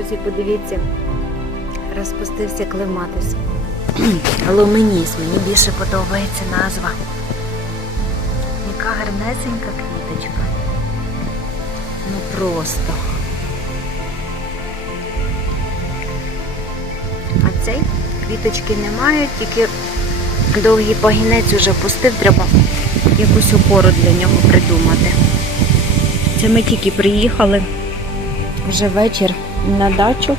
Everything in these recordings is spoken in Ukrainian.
Друзі, подивіться, розпустився клематис. Ломеніс, мені більше подобається назва. Яка гарнесенька квіточка. Ну просто. А цей квіточки немає, тільки довгий пагінець уже пустив, треба якусь опору для нього придумати. Це ми тільки приїхали вже вечір на дачу.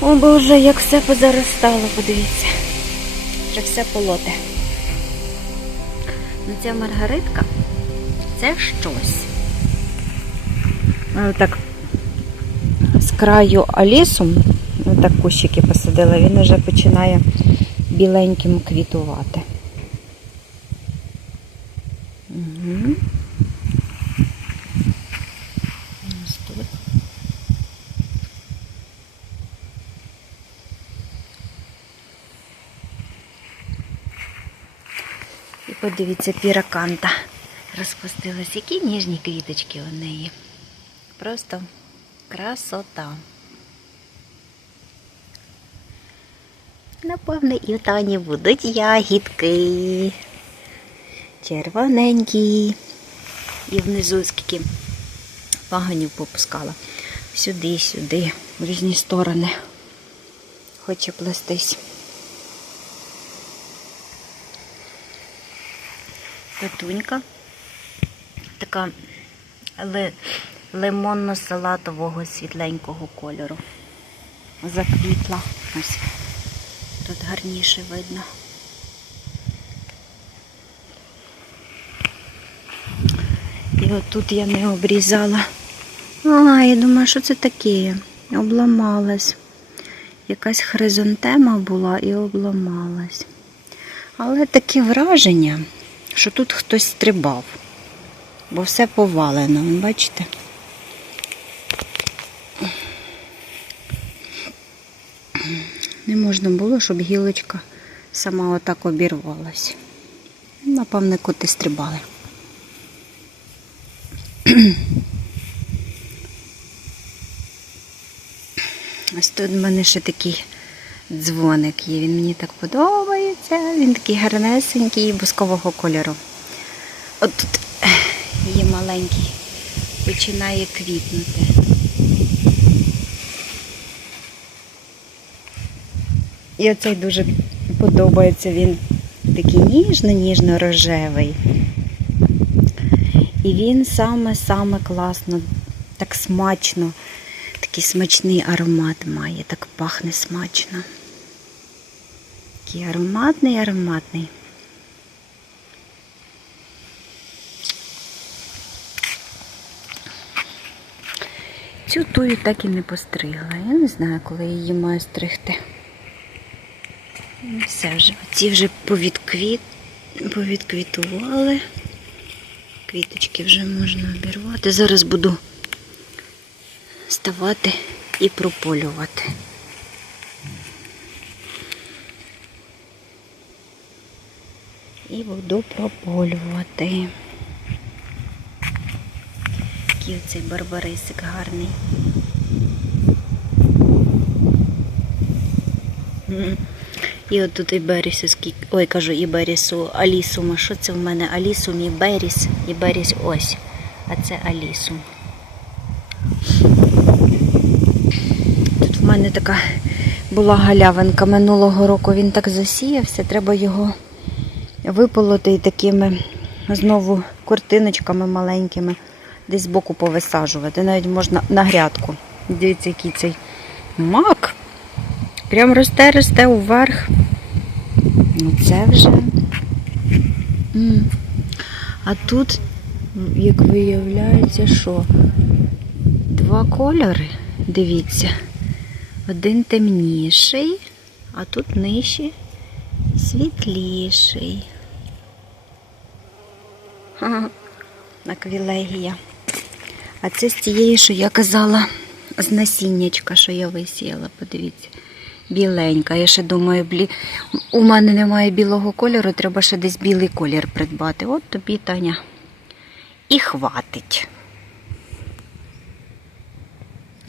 О Боже, як все позаростало, подивіться. Вже все полоте. Ну ця маргаритка це щось. Так з краю алісу, так кущики посадила, він вже починає біленьким квітувати. Угу. Ось тут. І подивіться, піраканта розпустилась. Які ніжні квіточки у неї. Просто красота. Напевне, і в Тані будуть ягідки. Червоненькі. І внизу скільки паганів попускала. Сюди, сюди, в різні сторони. Хоче плестись. Петунька. Така лимонно-салатового світленького кольору. Заквітла. Ось. Тут гарніше видно. І отут я не обрізала. А, я думаю, що це таке? Обламалась. Якась хризантема була і обламалась. Але таке враження, що тут хтось стрибав, бо все повалено, бачите? Не можна було, щоб гілочка сама отак обірвалась. Напевне, коти стрибали. Ось тут в мене ще такий дзвоник є. Він мені так подобається. Він такий гарнесенький, бускового кольору. От тут є маленький, починає квітнути. І оцей дуже подобається. Він такий ніжно-ніжно рожевий. І він саме-саме класно, так смачно, такий смачний аромат має, так пахне смачно. Такий ароматний, ароматний. Цю тую так і не постригла. Я не знаю, коли її маю стригти. Все вже. Ці вже повідквіт... повідквітували. Квіточки вже можна обірвати. Зараз буду ставати і прополювати. І буду прополювати. Який оцей барбарисик гарний. І от тут і Берісу, скільки. Ой, кажу, і Берісу, Алісума. Що це в мене? Алісум і Беріс, і Беріс ось. А це Алісум. Тут в мене така була галявинка минулого року. Він так засіявся, треба його виполоти такими знову куртиночками маленькими десь збоку повисаджувати. Навіть можна на грядку. Дивіться, який цей мак. Прям росте, росте вверх. Ну це вже. А тут, як виявляється, що два кольори, дивіться. Один темніший, а тут нижче світліший. Аквілегія. А це з тієї, що я казала, з насіннячка, що я висіяла, подивіться. Біленька. Я ще думаю, блі... у мене немає білого кольору, треба ще десь білий колір придбати. От тобі, Таня, і хватить.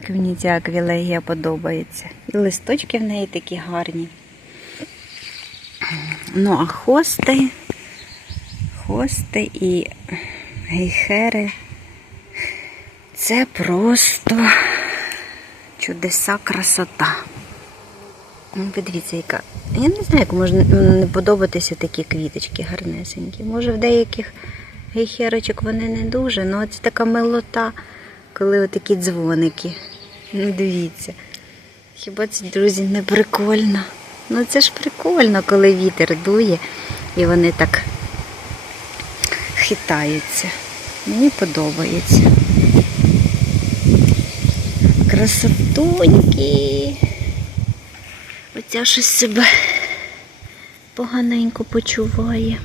Мені ця аквілегія подобається. І листочки в неї такі гарні. Ну, а хости, хости і гейхери. Це просто чудеса красота. Ну, Подивіться, яка. Я не знаю, як можна не подобатися такі квіточки гарнесенькі. Може, в деяких гейхерочок вони не дуже, але це така милота, коли отакі дзвоники. Ну, дивіться. Хіба це, друзі, не прикольно? Ну це ж прикольно, коли вітер дує і вони так хитаються. Мені подобається. Красотоньки. Оця щось себе поганенько почуває.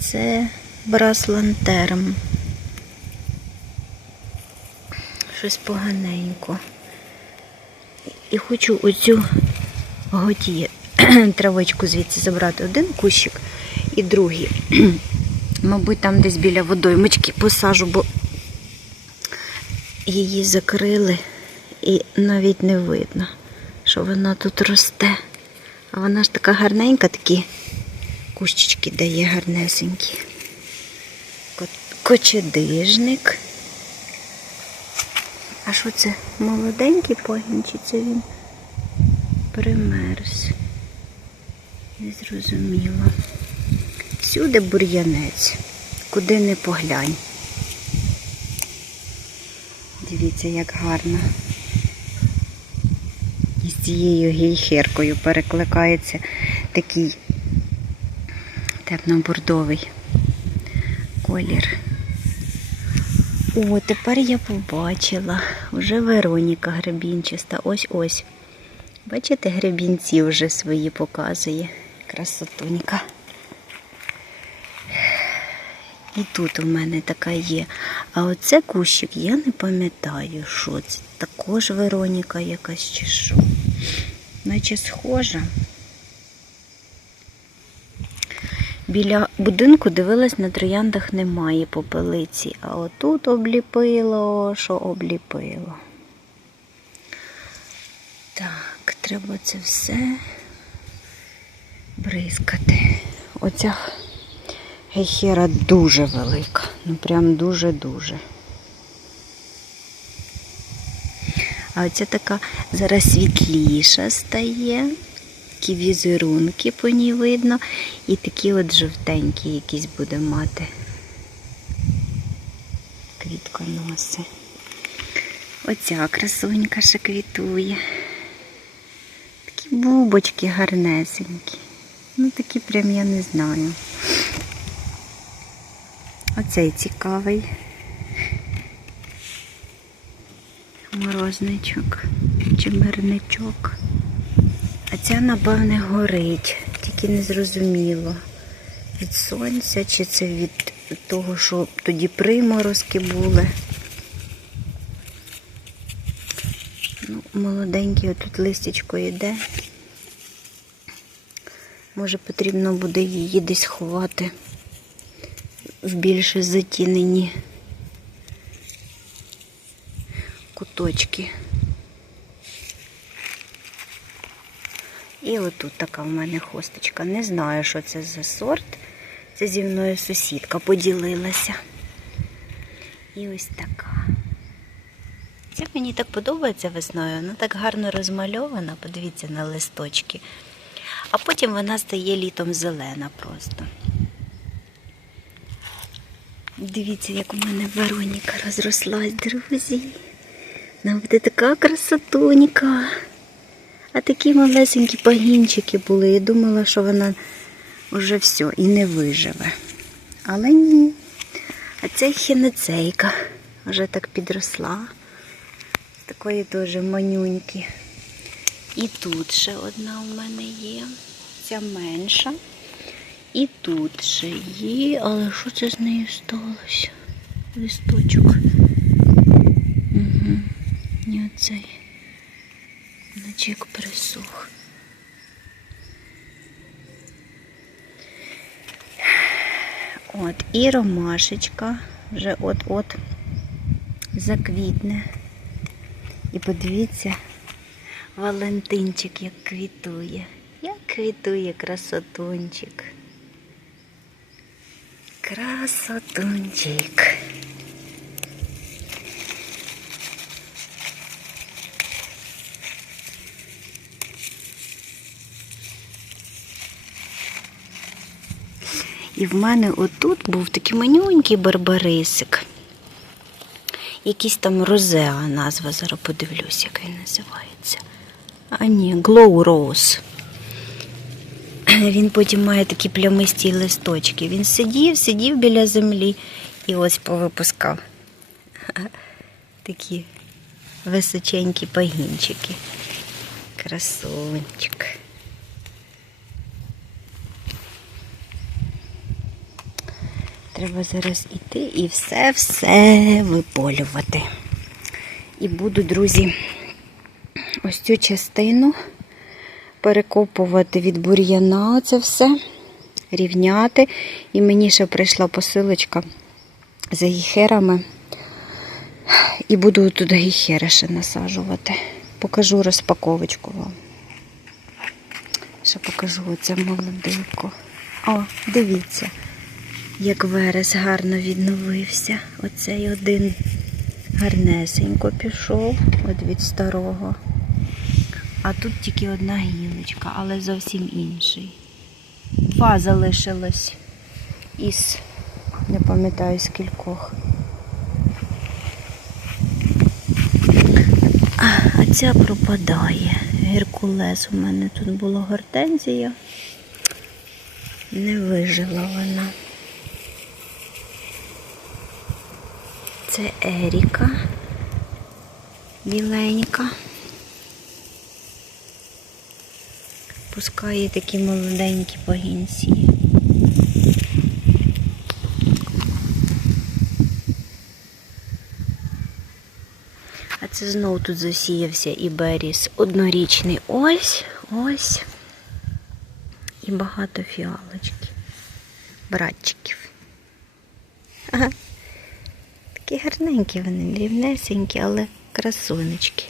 Це браслантерм. Щось поганенько. І хочу оцю готі травичку звідси забрати. Один кущик і другий. Мабуть, там десь біля водоймочки посажу, бо її закрили і навіть не видно, що вона тут росте. А вона ж така гарненька, такі кущички дає гарнесенькі. Кочедижник. А що це? Молоденький пагін, чи це він примерз? Не зрозуміло. Всюди бур'янець, куди не поглянь. Дивіться, як гарно. І з цією гейхеркою перекликається такий темно-бордовий колір. О, тепер я побачила. Вже Вероніка гребінчаста. Ось-ось. Бачите, гребінці вже свої показує. Красотунька. І тут у мене така є. А оце кущик, я не пам'ятаю, що це. Також Вероніка якась чи що. Наче схожа. Біля будинку дивилась, на трояндах немає попелиці, а отут обліпило, що обліпило. Так, треба це все бризкати. Оця гейхера дуже велика. Ну прям дуже-дуже. А оця така зараз світліша стає. Такі візерунки по ній видно. І такі от жовтенькі якісь буде мати. Квітконоси. Оця красунька ще квітує. Такі бубочки гарнесенькі. Ну такі прям я не знаю. Оцей цікавий. Морозничок, чеберничок. А ця, напевне, горить, тільки не зрозуміло. Від сонця, чи це від того, що тоді приморозки були. Ну, молоденький отут листячко йде. Може потрібно буде її десь ховати більше затінені куточки. І отут така в мене хосточка. Не знаю, що це за сорт. Це зі мною сусідка поділилася. І ось така. Це мені так подобається весною. Вона так гарно розмальована, подивіться на листочки. А потім вона стає літом зелена просто. Дивіться, як у мене Вероніка розрослась, друзі. Вона буде така красотунька. А такі малесенькі пагінчики були. І думала, що вона вже все і не виживе. Але ні. А це хінецейка вже так підросла. З такої теж манюньки. І тут ще одна у мене є. Ця менша. І тут ще є, але що це з нею сталося? Листочок. Угу. І оцей. Наче як присух. От, і ромашечка вже от-от заквітне. І подивіться, Валентинчик як квітує. Як квітує красотунчик. Красотунчик. І в мене отут був такий манюнький барбарисик. Якийсь там розеа назва, зараз подивлюсь, як він називається. А ні, Glow Rose. Він потім має такі плямисті листочки. Він сидів, сидів біля землі і ось повипускав. Такі височенькі пагінчики. Красунчик. Треба зараз іти і все-все виполювати. І буду, друзі, ось цю частину перекопувати від бур'яна це все, рівняти. І мені ще прийшла посилочка за гіхерами. І буду тут гіхери ще насаджувати. Покажу розпаковочку вам. Ще покажу оце молодику. О, дивіться, як верес гарно відновився. Оцей один гарнесенько пішов от від старого. А тут тільки одна гілочка, але зовсім інший. Два залишилось із, не пам'ятаю скількох. А, а ця пропадає. Геркулес у мене тут була гортензія. Не вижила вона. Це Еріка. Біленька. Пускає такі молоденькі пагінці. А це знову тут засіявся і беріс однорічний. Ось, ось. І багато фіалочки. Братчиків. Ага. Такі гарненькі вони, рівнесенькі, але красунечки.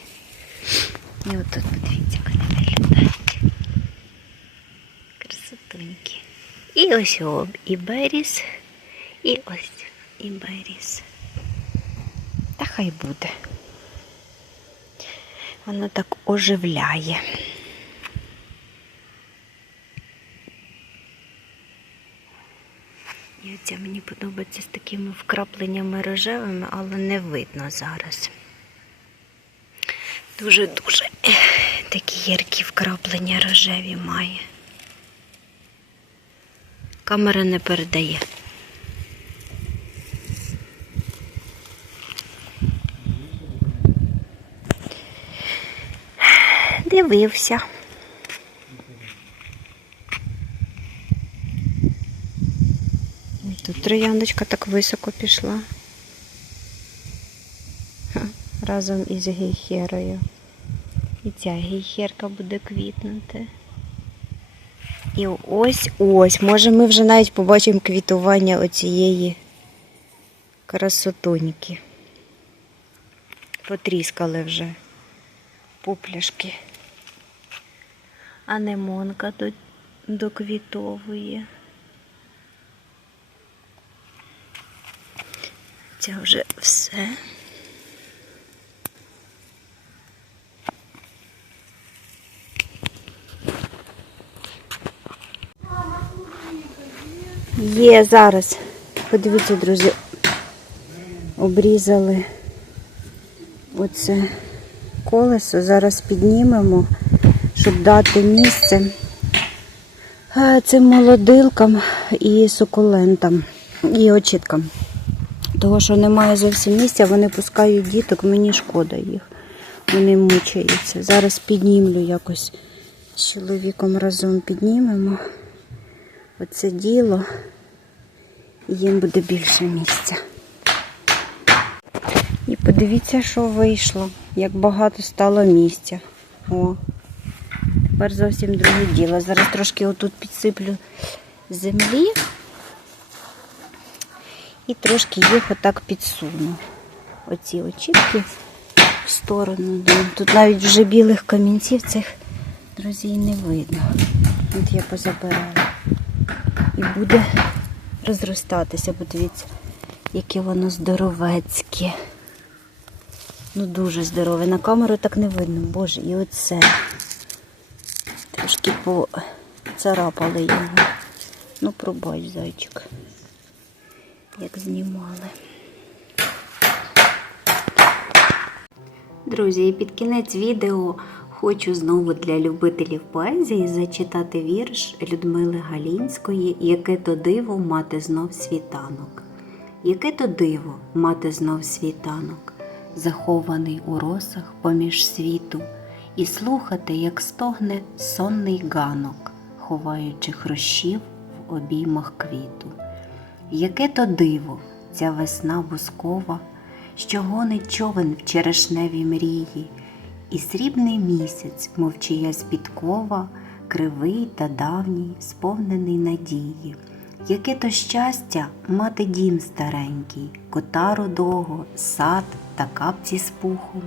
І от тут подивіться, як вони І ось об, і беріс, і ось і беріс. Та хай буде. Воно так оживляє. І оця мені подобається з такими вкрапленнями рожевими, але не видно зараз. Дуже-дуже такі яркі вкраплення рожеві має. Камера не передає. Дивився. Тут трояндочка так високо пішла. Разом із гейхерою. І ця гейхерка буде квітнути. І ось ось. Може ми вже навіть побачимо квітування оцієї красотоньки. Потріскали вже пупляшки. Анемонка тут доквітовує. Це вже все. Є зараз. Подивіться, друзі, обрізали оце колесо. Зараз піднімемо, щоб дати місце цим молодилкам і сукулентам, і очіткам. Того, що немає зовсім місця, вони пускають діток, мені шкода їх. Вони мучаються. Зараз піднімлю якось з чоловіком разом піднімемо оце діло, і їм буде більше місця. І подивіться, що вийшло, як багато стало місця. О, тепер зовсім друге діло. Зараз трошки отут підсиплю землі і трошки їх отак підсуну. Оці очітки в сторону. Тут навіть вже білих камінців цих, друзі, не видно. От я позабираю. І буде розростатися, бо дивіться, яке воно здоровецьке. Ну, дуже здорове. На камеру так не видно. Боже, і оце. Трошки поцарапали його. Ну, пробач, зайчик. Як знімали. Друзі, і під кінець відео хочу знову для любителів поезії зачитати вірш Людмили Галінської Яке то диво мати знов світанок. Яке то диво мати знов світанок, захований у росах поміж світу, і слухати, як стогне сонний ганок, ховаючи хрущів в обіймах квіту. Яке то диво, ця весна бускова, що гонить човен в черешневій мрії, і срібний місяць, мов чиясь підкова, кривий та давній, сповнений надії. Яке то щастя мати дім старенький, кота рудого, сад та капці з пухом,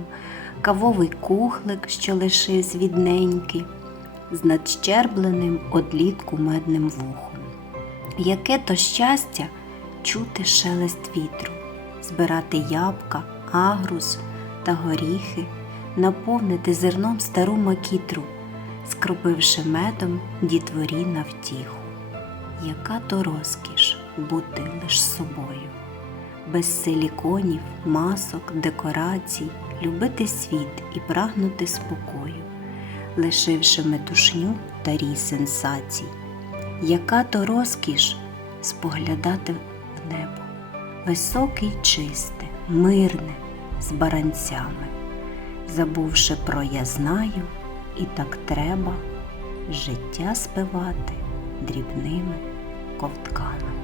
кавовий кухлик, що лишився від з надщербленим одлітку медним вухом. Яке то щастя чути шелест вітру, збирати ябка, агрус та горіхи, наповнити зерном стару макітру, скропивши медом дітворі на втіху. Яка то розкіш бути лиш собою, без силіконів, масок, декорацій, любити світ і прагнути спокою, лишивши метушню та рій сенсацій. Яка то розкіш споглядати в небо, високе й чисте, мирне, з баранцями, забувши про я знаю, і так треба життя спивати дрібними ковтками.